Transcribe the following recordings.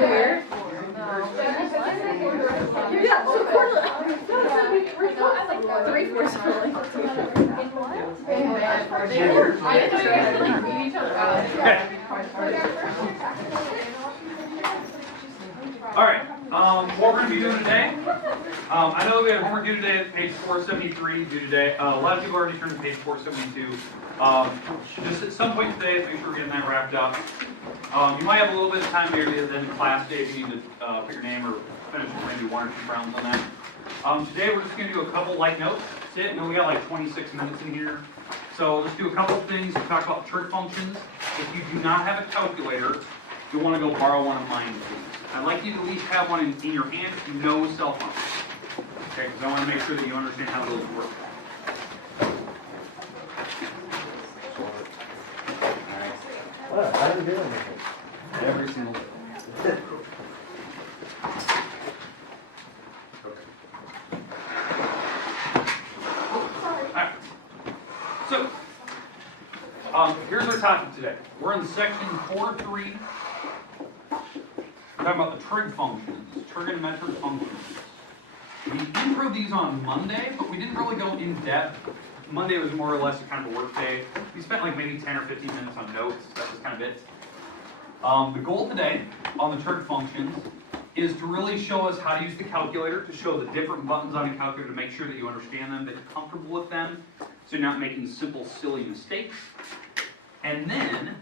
Where? Yeah, so quarter. Three-fourths really. All right, what we're going to be doing today, I know we have work due today at page 473 due today. A lot of people already turned to page 472. Just at some point today, make sure we're getting that wrapped up. You might have a little bit of time maybe at the end of class day if you need to put your name or finish maybe one or two rounds on that. Today we're just going to do a couple light notes. That's it. I know we got like 26 minutes in here. So let's do a couple of things. We'll talk about trig functions. If you do not have a calculator, you'll want to go borrow one of mine, please. I'd like you to at least have one in your hand if you know cell phones. Okay, because I want to make sure that you understand how those work. What? How do you do it? Every single day. Alright. So, here's our topic today. We're in section 4.3. We're talking about the trig functions, trigonometric functions. We introed these on Monday, but we didn't really go in depth. Monday was more or less a kind of a work day. We spent like maybe 10 or 15 minutes on notes. That was kind of it. The goal today on the trig functions is to really show us how to use the calculator, to show the different buttons on the calculator, to make sure that you understand them, that you're comfortable with them, so you're not making simple, silly mistakes. And then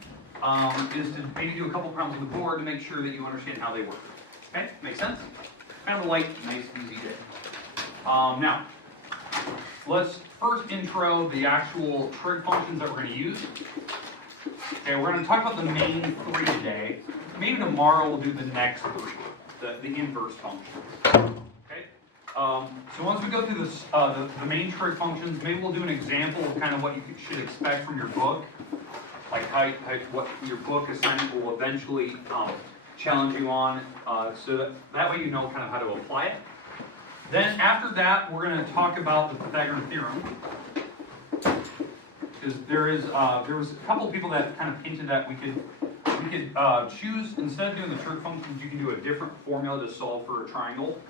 is to maybe do a couple problems on the board to make sure that you understand how they work. Okay, make sense? Kind of a light, nice, easy day. Now, let's first intro the actual trig functions that we're going to use. Okay, we're going to talk about the main three today. Maybe tomorrow we'll do the next three, the inverse functions. Okay. So once we go through this, the main trig functions, maybe we'll do an example of kind of what you should expect from your book, like what your book assignment will eventually challenge you on, so that way you know kind of how to apply it. Then after that, we're going to talk about the Pythagorean theorem. Because there was a couple of people that kind of hinted that we could choose, instead of doing the trig functions, you can do a different formula to solve for a triangle.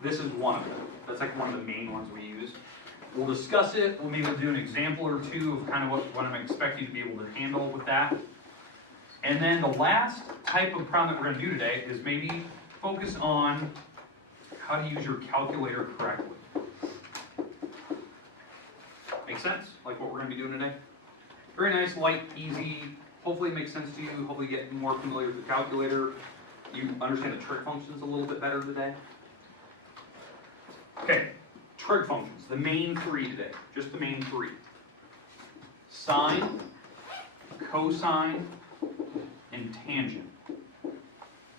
This is one of them. That's like one of the main ones we use. We'll discuss it. We'll maybe do an example or two of kind of what I'm expecting you to be able to handle with that. And then the last type of problem that we're going to do today is maybe focus on how to use your calculator correctly. Make sense? Like what we're going to be doing today? Very nice, light, easy. Hopefully it makes sense to you. Hopefully you get more familiar with the calculator. You understand the trig functions a little bit better today. Okay, trig functions. The main three today. Just the main three. Sine, cosine, and tangent.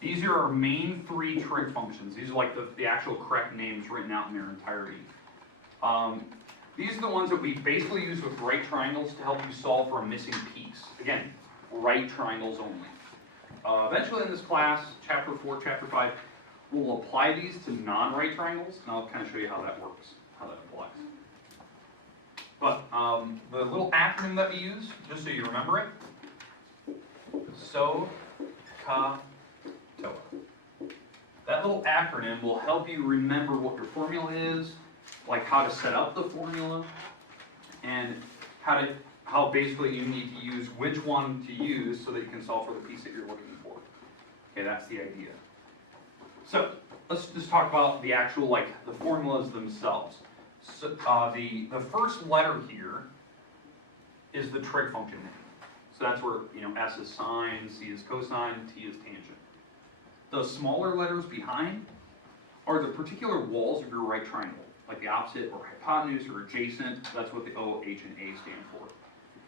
These are our main three trig functions. These are like the actual correct names written out in their entirety. These are the ones that we basically use with right triangles to help you solve for a missing piece. Again, right triangles only. Eventually in this class, chapter 4, chapter 5, we'll apply these to non-right triangles, and I'll kind of show you how that works, how that applies. But the little acronym that we use, just so you remember it, SO, CA, TOA. That little acronym will help you remember what your formula is, like how to set up the formula, and how basically you need to use which one to use so that you can solve for the piece that you're looking for. Okay, that's the idea. So let's just talk about the actual, like, the formulas themselves. So the first letter here is the trig function name. So that's where, S is sine, C is cosine, T is tangent. The smaller letters behind are the particular walls of your right triangle, like the opposite or hypotenuse or adjacent. That's what the O, H, and A stand for.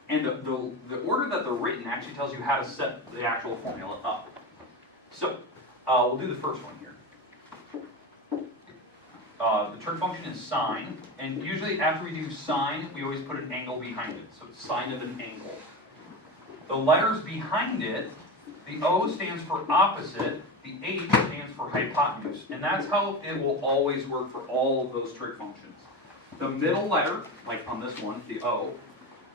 And the order that they're written actually tells you how to set the actual formula up. So we'll do the first one here. The trig function is sine, and usually after we do sine, we always put an angle behind it. So it's sine of an angle. The letters behind it, the O stands for opposite, the H stands for hypotenuse, and that's how it will always work for all of those trig functions. The middle letter, like on this one, the O,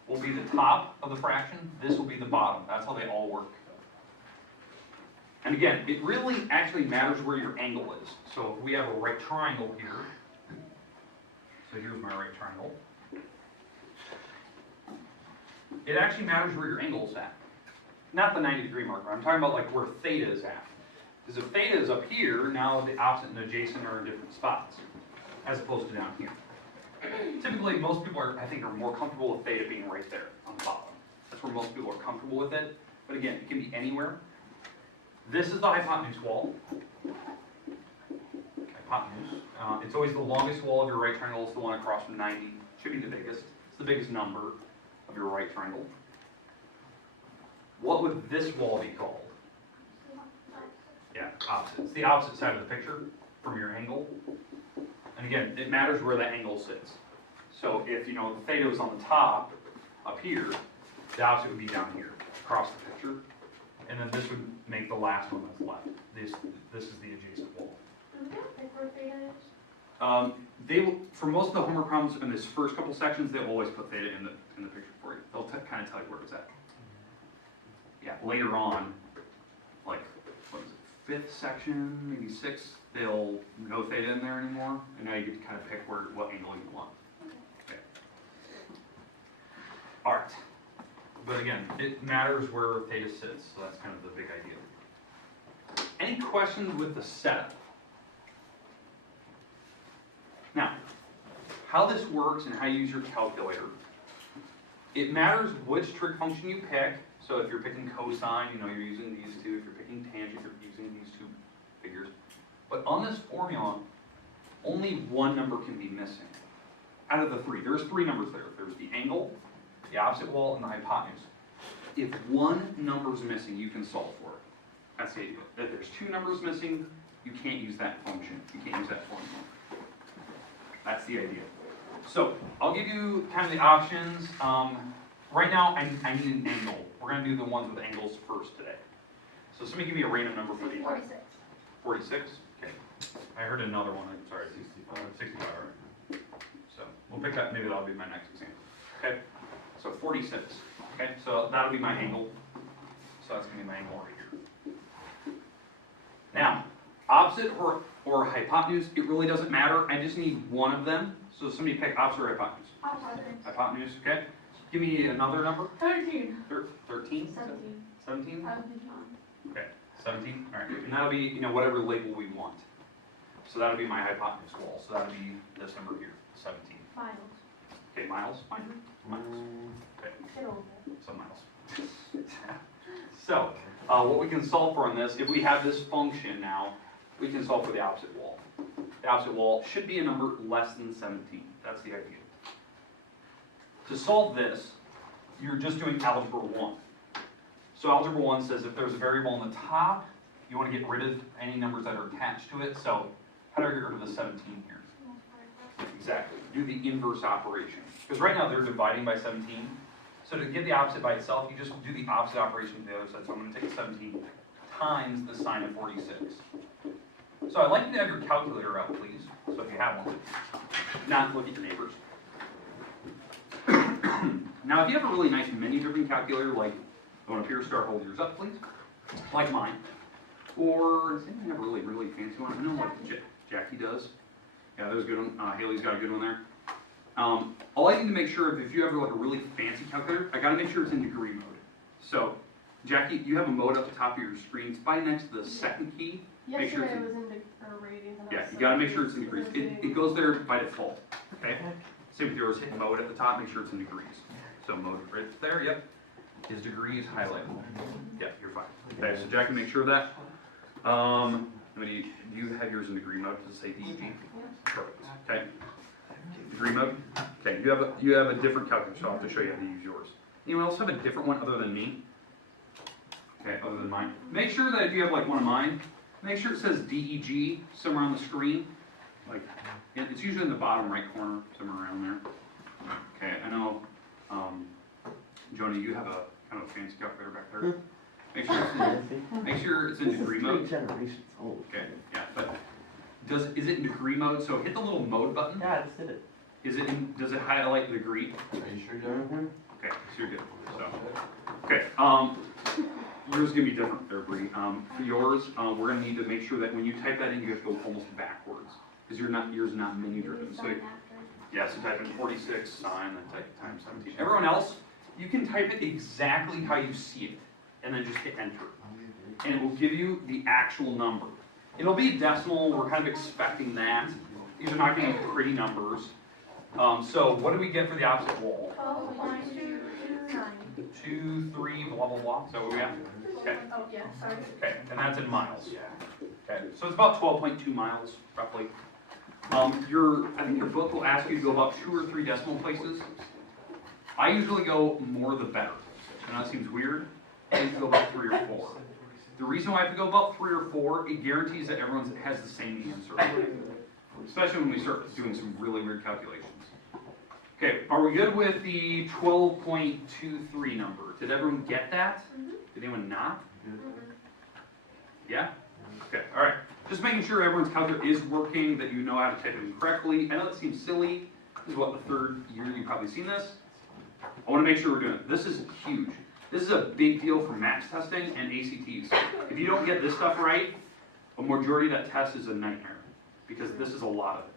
will be the top of the fraction. This will be the bottom. That's how they all work. And again, it really actually matters where your angle is. So if we have a right triangle here, so here's my right triangle, it actually matters where your angle is at. Not the 90-degree marker, I'm talking about like where theta is at. Because if theta is up here, now the opposite and adjacent are in different spots, as opposed to down here. Typically, most people are, I think, are more comfortable with theta being right there on the bottom. That's where most people are comfortable with it. But again, it can be anywhere. This is the hypotenuse wall. Hypotenuse. It's always the longest wall of your right triangle. It's the one across from 90. Should be the biggest. It's the biggest number of your right triangle. What would this wall be called? Yeah, opposite. It's the opposite side of the picture from your angle. And again, it matters where that angle sits. So if, you know, the theta was on the top, up here, the opposite would be down here, across the picture. And then this would make the last one that's left. This is the adjacent wall. Like where theta is? They will, for most of the homework problems in this first couple sections, they'll always put theta in the picture for you. They'll kind of tell you where it's at. Yeah, later on, like, what is it, 5th section, maybe 6th, they'll no theta in there anymore, and now you get to kind of pick what angle you want. Okay. All right. But again, it matters where theta sits, so that's kind of the big idea. Any questions with the setup? Now, how this works and how you use your calculator. It matters which trig function you pick. So if you're picking cosine, you know, you're using these two. If you're picking tangent, you're using these two figures. But on this formula, only one number can be missing out of the 3. There's 3 numbers there. There's the angle, the opposite wall, and the hypotenuse. If one number is missing, you can solve for it. That's the idea. If there's 2 numbers missing, you can't use that function. You can't use that formula. That's the idea. So I'll give you kind of the options. Right now, I need an angle. We're going to do the ones with angles first today. So somebody give me a random number for these. 46. 46? Okay. I heard another one. Sorry, 65. Right. So we'll pick that. Maybe that'll be my next example. Okay. So 46. Okay. So that'll be my angle. So that's going to be my angle right here. Now, opposite or hypotenuse, it really doesn't matter. I just need one of them. So somebody pick opposite or hypotenuse. Hypotenuse. Hypotenuse. Okay. Give me another number. 13. 13? 17. 17? Okay, 17. All right, and that'll be, you know, whatever label we want. So that'll be my hypotenuse wall. So that'll be this number here, 17. Miles. Okay, miles. Miles. Okay, Get over it. so miles. So what we can solve for on this, if we have this function now, we can solve for the opposite wall. The opposite wall should be a number less than 17. That's the idea. To solve this, you're just doing algebra 1. So algebra 1 says if there's a variable on the top, you want to get rid of any numbers that are attached to it. So how do I get rid of the 17 here? Exactly. Do the inverse operation. Because right now they're dividing by 17. So to get the opposite by itself, you just do the opposite operation to the other side. So I'm going to take 17 times the sine of 46. So I'd like you to have your calculator out, please. So if you have one. Not look at your neighbors. Now, if you have a really nice menu-driven calculator, like the one up here, start hold yours up, please. Like mine. Or does anyone have a really fancy one? I know like Jackie does. Yeah, there's a good one. Haley's got a good one there. All I need to make sure if you have like a really fancy calculator, I got to make sure it's in degree mode. So, Jackie, you have a mode at the top of your screen. It's by next to the second key. Make sure Yesterday it's it was in radians. yeah, you got to make sure it's in degrees. It goes there by default. Okay. Same with yours. Hit mode at the top. Make sure it's in degrees. So mode right there. Yep. Is degrees highlighted? Yeah, you're fine. Okay. So Jackie, make sure of that. Do you have yours in degree mode? Does it say DEG? Perfect. Okay. Degree mode. Okay. You have a different calculator, so I'll have to show you how to use yours. Anyone else have a different one other than me? Okay, other than mine. Make sure that if you have like one of mine, make sure it says DEG somewhere on the screen. Like, it's usually in the bottom right corner, somewhere around there. Okay, I know, Joni, you have a kind of a fancy calculator back there. Make sure it's in degree mode. Generations old. Okay, yeah, but is it in degree mode? So hit the little mode button. Yeah, I just did it. Does it highlight degree? Are you sure, John? Okay, so you're good. So, okay, yours is gonna be different there, Bree. For yours, we're gonna need to make sure that when you type that in, you have to go almost backwards. Because yours is not menu driven. So, yeah, so type in 46 sine, then type times 17. Everyone else, you can type it exactly how you see it, and then just hit enter. And it will give you the actual number. It'll be decimal, we're kind of expecting that. These are not gonna be pretty numbers. So what do we get for the opposite wall? 2, 3, blah, blah, blah. Is that what we got? Okay. Oh, yeah, sorry. Okay, and that's in miles. Okay, so it's about 12.2 miles, roughly. I think your book will ask you to go about 2 or 3 decimal places. I usually go more the better. I know that seems weird. I usually go about 3 or 4. The reason why I have to go about 3 or 4, it guarantees that everyone has the same answer. Especially when we start doing some really weird calculations. Okay, are we good with the 12.23 number? Did everyone get that? Did anyone not? Yeah? Okay, all right. Just making sure everyone's calculator is working, that you know how to type it correctly. I know it seems silly. This is what, the 3rd year you've probably seen this. I want to make sure we're doing it. This is huge. This is a big deal for max testing and ACTs. If you don't get this stuff right, a majority of that test is a nightmare, because this is a lot of it.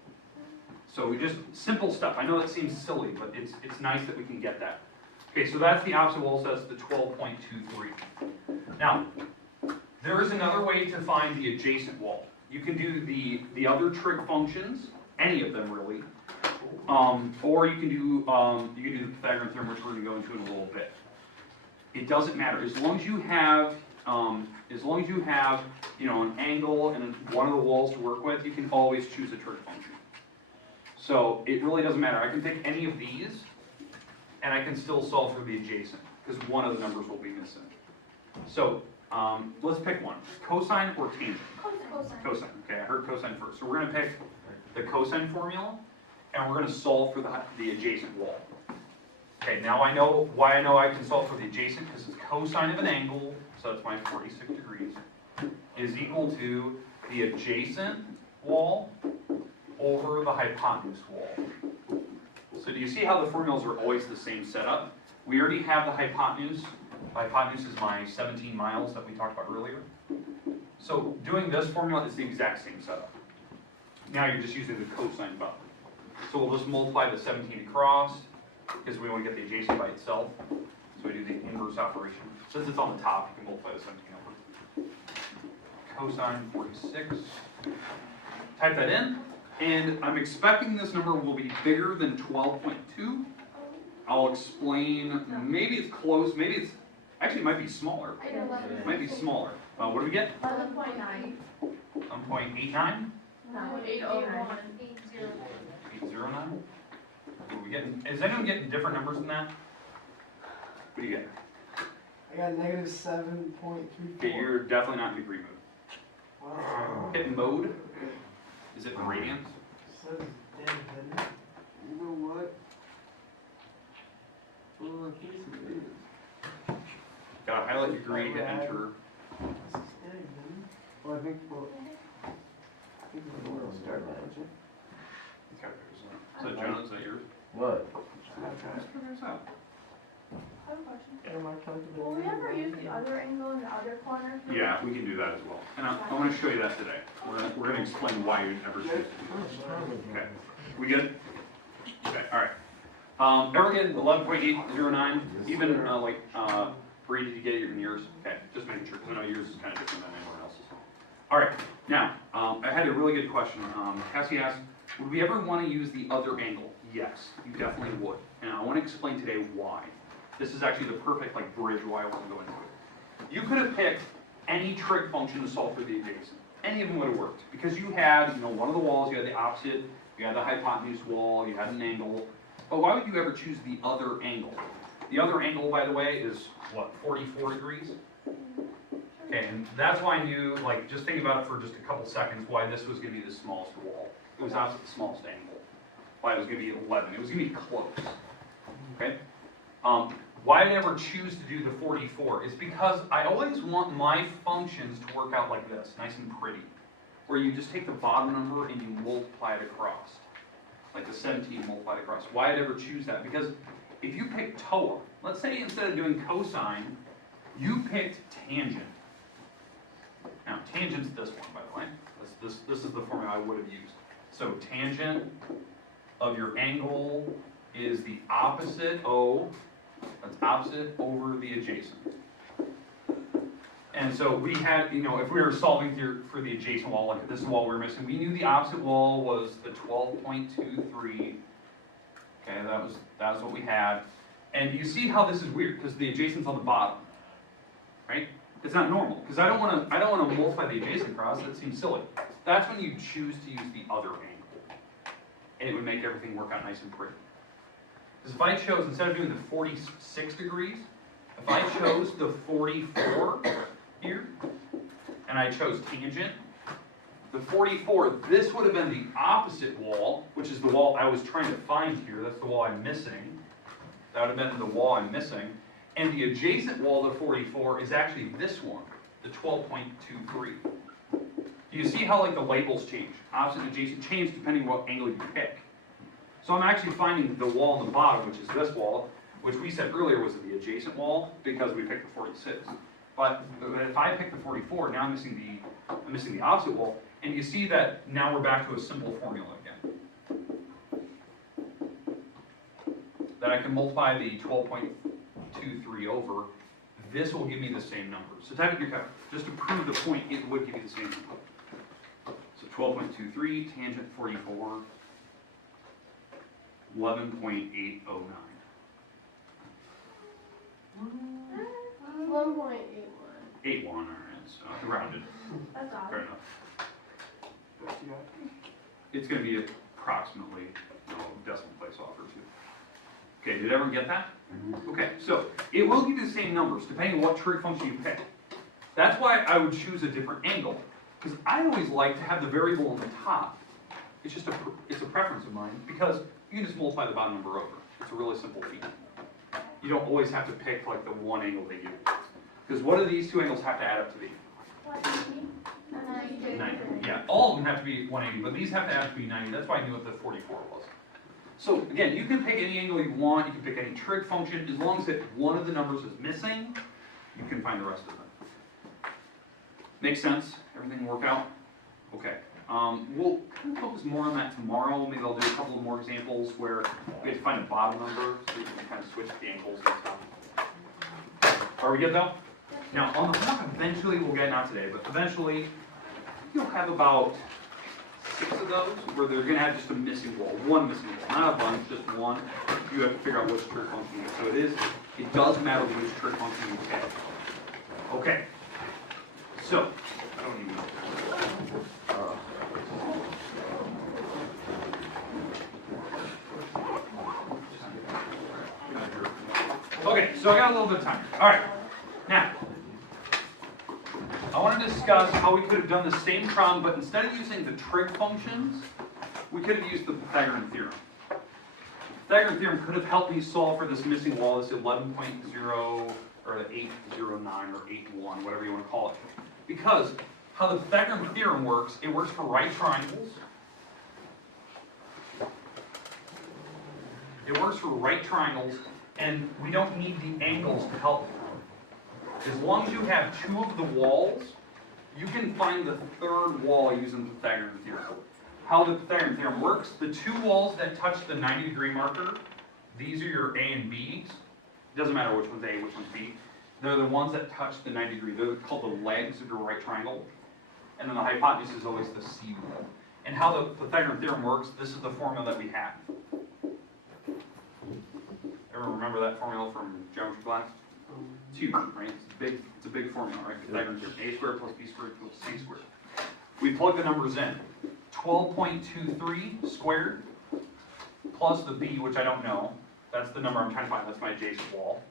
So we just, simple stuff. I know that seems silly, but it's nice that we can get that. Okay, so that's the opposite wall, so that's the 12.23. Now, there is another way to find the adjacent wall. You can do the other trig functions, any of them really, or you can do the Pythagorean theorem, which we're going to go into in a little bit. It doesn't matter as long as you have an angle and one of the walls to work with. You can always choose a trig function. So it really doesn't matter. I can pick any of these, and I can still solve for the adjacent because one of the numbers will be missing. So let's pick one: cosine or tangent. Cosine. Okay, I heard cosine first. So we're going to pick the cosine formula, and we're going to solve for the adjacent wall. Okay, now I know why I know I can solve for the adjacent, because it's cosine of an angle, so that's my 46 degrees, is equal to the adjacent wall over the hypotenuse wall. So do you see how the formulas are always the same setup? We already have the hypotenuse. The hypotenuse is my 17 miles that we talked about earlier. So doing this formula is the exact same setup. Now you're just using the cosine button. So we'll just multiply the 17 across, because we want to get the adjacent by itself. So we do the inverse operation. Since it's on the top, you can multiply the 17 over. Cosine 46. Type that in, and I'm expecting this number will be bigger than 12.2. I'll explain, maybe it's close, maybe it's, actually it might be smaller. It might be smaller. What do we get? 11.9. 1.89? No, 809. 809? What are we getting? Is anyone getting different numbers than that? What do you get? I got negative 7.34. Okay, you're definitely not in degree mode. Wow. Hit mode. Is it radians? So damn hidden. You know what? Well, I think it is. Gotta highlight degree, hit enter. This is damn hidden. Well, I think we'll start managing. Okay, is that John? Is that yours? What? Let's figure this out. I have a question. Am I calculating? Will we ever use the other angle in the other corner? Yeah, we can do that as well. And I want to show you that today. We're gonna explain why you never choose to do this. Okay. We good? Okay, alright. Everyone get 11.809? Even, Bree, did you get it in yours? Okay, just making sure, because I know yours is kind of different than anyone else's. Alright, now, I had a really good question. Cassie asked, would we ever want to use the other angle? Yes, you definitely would. And I want to explain today why. This is actually the perfect bridge why I want to go into it. You could have picked any trig function to solve for the adjacent. Any of them would have worked. Because you had, one of the walls, you had the opposite, you had the hypotenuse wall, you had an angle. But why would you ever choose the other angle? The other angle, by the way, is what, 44 degrees? Okay, and that's why I knew, just think about it for just a couple seconds, why this was going to be the smallest wall. It was opposite the smallest angle. Why it was going to be 11. It was going to be close. Okay? Why I never choose to do the 44 is because I always want my functions to work out like this, nice and pretty. Where you just take the bottom number and you multiply it across. Like the 17 multiplied across. Why I'd ever choose that? Because if you pick TOA, let's say instead of doing cosine, You picked tangent. Now, tangent's this one, by the way. This is the formula I would have used. So tangent of your angle is the opposite O, that's opposite over the adjacent. And so we had, you know, if we were solving for the adjacent wall, like this wall we were missing, we knew the opposite wall was the 12.23. Okay, that was what we had. And you see how this is weird, because the adjacent's on the bottom, right? It's not normal, because I don't want to multiply the adjacent across. That seems silly. That's when you choose to use the other angle, and it would make everything work out nice and pretty. Because if I chose, instead of doing the 46 degrees, if I chose the 44 here, and I chose tangent, the 44, this would have been the opposite wall, which is the wall I was trying to find here. That's the wall I'm missing. That would have been the wall I'm missing. And the adjacent wall to 44 is actually this one, the 12.23. Do you see how like the labels change? Opposite and adjacent change depending on what angle you pick. So I'm actually finding the wall on the bottom, which is this wall, which we said earlier was the adjacent wall because we picked the 46. But if I pick the 44, now I'm missing the opposite wall. And you see that now we're back to a simple formula again. That I can multiply the 12.23 over. This will give me the same number. So type it in your calculator. Just to prove the point, it would give you the same number. So 12.23, tangent 44, 11.809. 1.81. 81, all right, so rounded. That's odd. Fair enough. It's going to be approximately decimal place off or two. Okay, did everyone get that? Okay, so it will give you the same numbers depending on what trig function you pick. That's why I would choose a different angle, because I always like to have the variable on the top. It's just it's a preference of mine, because you can just multiply the bottom number over. It's a really simple feat. You don't always have to pick like the one angle they give you. Because what do these two angles have to add up to be? 90. Yeah, all of them have to be 180, but these have to add up to be 90. That's why I knew what the 44 was. So again, you can pick any angle you want. You can pick any trig function. As long as that one of the numbers is missing, you can find the rest of them. Makes sense? Everything work out? Okay. We'll kind of focus more on that tomorrow. Maybe I'll do a couple of more examples where we have to find a bottom number so you can kind of switch the angles and stuff. Are we good though? Now on the homework, eventually we'll get, not today, but eventually you'll have about 6 of those where they're going to have just a missing wall, one missing wall, not a bunch, just one. You have to figure out which trig function you use. So it does matter which trig function you pick. Okay. So, I don't even know. Okay, so I got a little bit of time. All right. Now, I want to discuss how we could have done the same problem, but instead of using the trig functions, we could have used the Pythagorean theorem. The Pythagorean theorem could have helped me solve for this missing wall, this 11.0, or the 809, or 81, whatever you want to call it. Because how the Pythagorean theorem works, it works for right triangles. It works for right triangles, and we don't need the angles to help. As long as you have 2 of the walls, you can find the 3rd wall using the Pythagorean theorem. How the Pythagorean theorem works, the 2 walls that touch the 90-degree marker, these are your A and B's. It doesn't matter which one's A, which one's B. They're the ones that touch the 90 degree. They're called the legs of your right triangle. And then the hypotenuse is always the C wall. And how the Pythagorean theorem works, this is the formula that we have. Everyone remember that formula from geometry class? It's huge, right? It's a big formula, right? Pythagorean theorem. A squared plus B squared equals C squared. We plug the numbers in. 12.23 squared plus the B, which I don't know. That's the number I'm trying to find. That's my adjacent wall.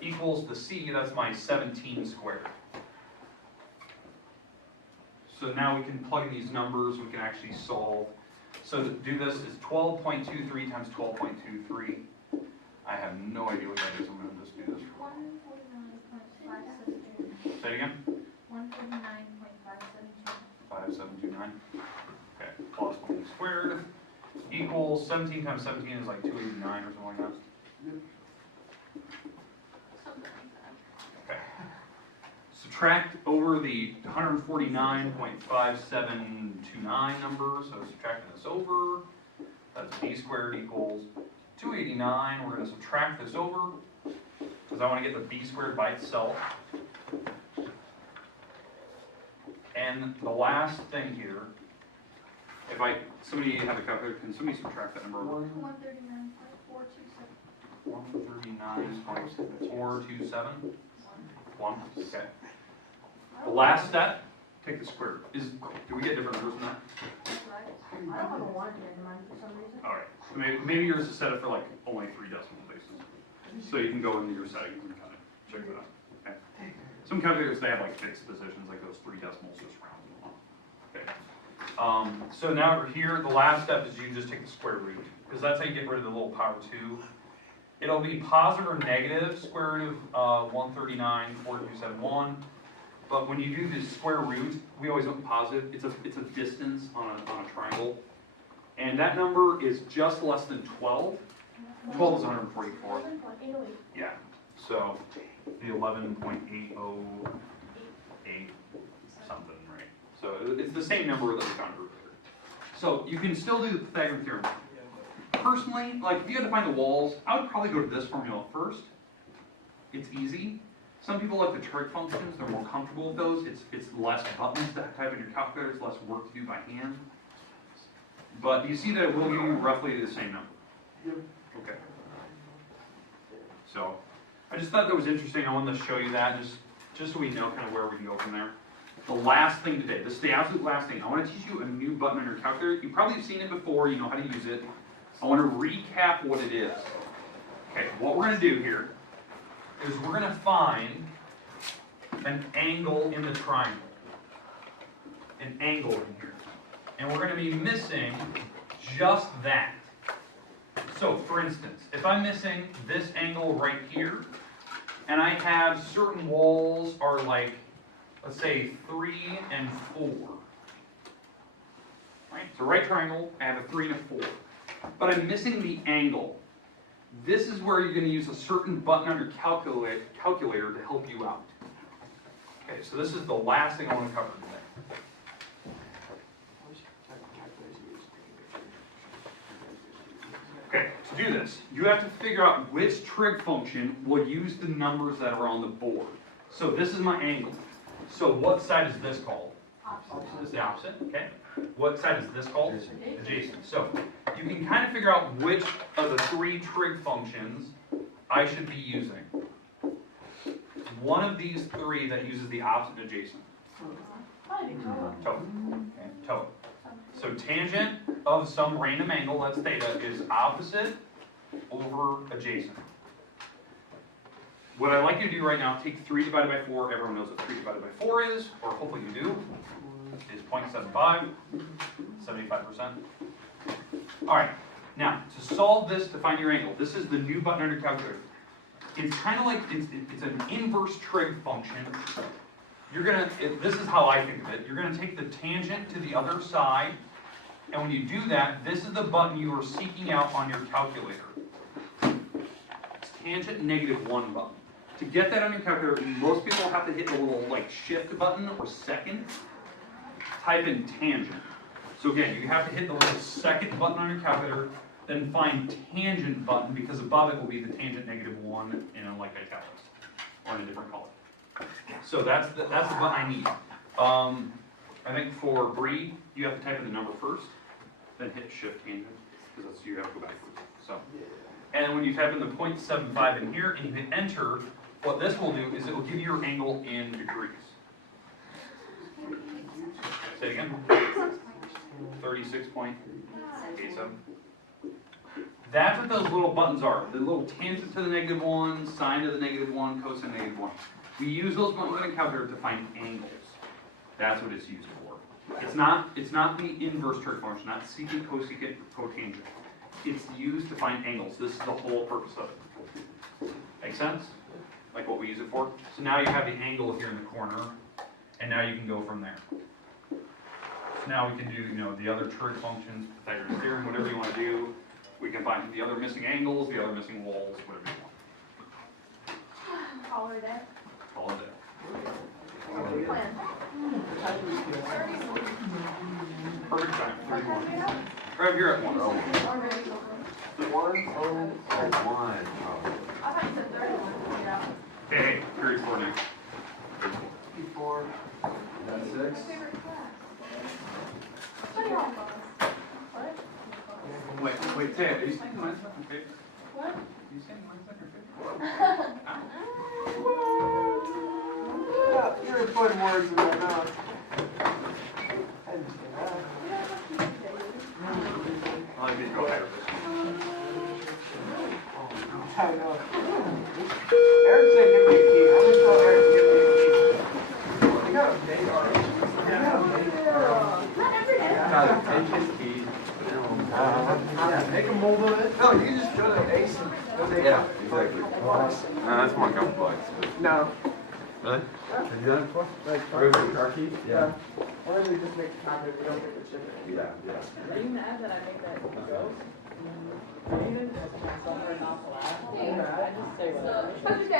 Equals the C, that's my 17 squared. So now we can plug in these numbers, we can actually solve. So to do this is 12.23 times 12.23. I have no idea what that is. I'm going to just do this. 149.572. Say it again? 149.572. 5729. Okay, plus 1 squared equals 17 times 17 is like 289 or something like that. Something like that. Okay. subtract over the 149.5729 number, so subtracting this over, that's b squared equals 289. We're going to subtract this over, because I want to get the b squared by itself. And the last thing here, if somebody have a calculator, can somebody subtract that number over? 139.427. 139.427? 1, okay. The last step, take the square root. Do we get different numbers than that? I don't have a 1 in mine for some reason. Alright, so maybe yours is set up for like only 3 decimal places. So you can go into your settings and kind of check that out. Okay. Some calculators, they have like fixed positions, like those 3 decimals just round them off. Okay. So now over here, the last step is you just take the square root, because that's how you get rid of the little power 2. It'll be positive or negative square root of 139.4271. But when you do the square root, we always look positive. It's a distance on a triangle. And that number is just less than 12. 12 is 144. 11.808. Yeah. So the 11.808 something, right? So it's the same number that we found earlier. So you can still do the Pythagorean theorem. Personally, like if you had to find the walls, I would probably go to this formula first. It's easy. Some people like the trig functions, they're more comfortable with those. It's less buttons to type in your calculator, it's less work to do by hand. But you see that it will give you roughly the same number. Okay. So I just thought that was interesting. I wanted to show you that just so we know kind of where we can go from there. The last thing today, this is the absolute last thing. I want to teach you a new button on your calculator. You've probably seen it before, you know how to use it. I want to recap what it is. Okay, what we're going to do here is we're going to find an angle in the triangle. An angle in here. And we're going to be missing just that. So, for instance, if I'm missing this angle right here, and I have certain walls are like, let's say 3 and 4. Right? It's a right triangle, I have a 3 and a 4. But I'm missing the angle. This is where you're going to use a certain button on your calculator to help you out. Okay, so this is the last thing I want to cover today. Okay, to do this, you have to figure out which trig function will use the numbers that are on the board. So this is my angle. So what side is this called? Opposite. It's the opposite, okay. What side is this called? Adjacent. So you can kind of figure out which of the 3 trig functions I should be using. One of these 3 that uses the opposite and adjacent. Probably be total. Total. Okay, total. So tangent of some random angle, that's theta, is opposite over adjacent. What I'd like you to do right now, take 3 divided by 4. Everyone knows what 3 divided by 4 is, or hopefully you do. Is 0.75, 75%. All right, now to solve this, to find your angle, this is the new button on your calculator. It's kind of like, it's an inverse trig function. This is how I think of it. You're gonna take the tangent to the other side, and when you do that, this is the button you are seeking out on your calculator. It's tangent -1 button. To get that on your calculator, most people have to hit the little like shift button or second. Type in tangent. So again, you have to hit the little second button on your calculator, then find tangent button, because above it will be the tangent -1 in a like italics or in a different color. So that's the button I need. I think for Bree, you have to type in the number first, then hit shift tangent, because that's you have to go backwards. So, and when you type in the 0.75 in here and you hit enter, what this will do is it will give you your angle in degrees. Say it again. 36.87. That's what those little buttons are. The little tangent to the -1, sine to the -1, cosine -1. We use those buttons on a calculator to find angles. That's what it's used for. It's not the inverse trig function, not secant, cosecant, cotangent. It's used to find angles. This is the whole purpose of it. Make sense? Like what we use it for? So now you have the angle here in the corner, and now you can go from there. So now we can do, the other trig functions, Pythagorean theorem, whatever you want to do. We can find the other missing angles, the other missing walls, whatever you want. Call her that. Call it there. Plan. Perfect time, 31. Right here at 1. Already. 1, I thought you said 31. Yeah. Hey, period 4 next. Before. That's 6. My favorite class. Study hall class. What? Wait, Ted, are you saying mine's not your favorite? What? Are you saying mine's not your favorite? Yeah, you're putting words in my mouth. I didn't say that. I need to go ahead. I know. Eric said give me a key. I'm gonna tell Eric to give me a key. You got a big already. You got a big. Not every day. Take his keys. Yeah, make a mold of it. No, you can just go to Ace and go take Yeah, it. exactly. That's more complex. No. Really? Have you done it before? Remove your car keys? Yeah. Why don't we just make a copy if we don't get the chip in? Yeah, yeah. Are you mad that I make that joke? Somewhere not allowed? I just say whatever. How's your day?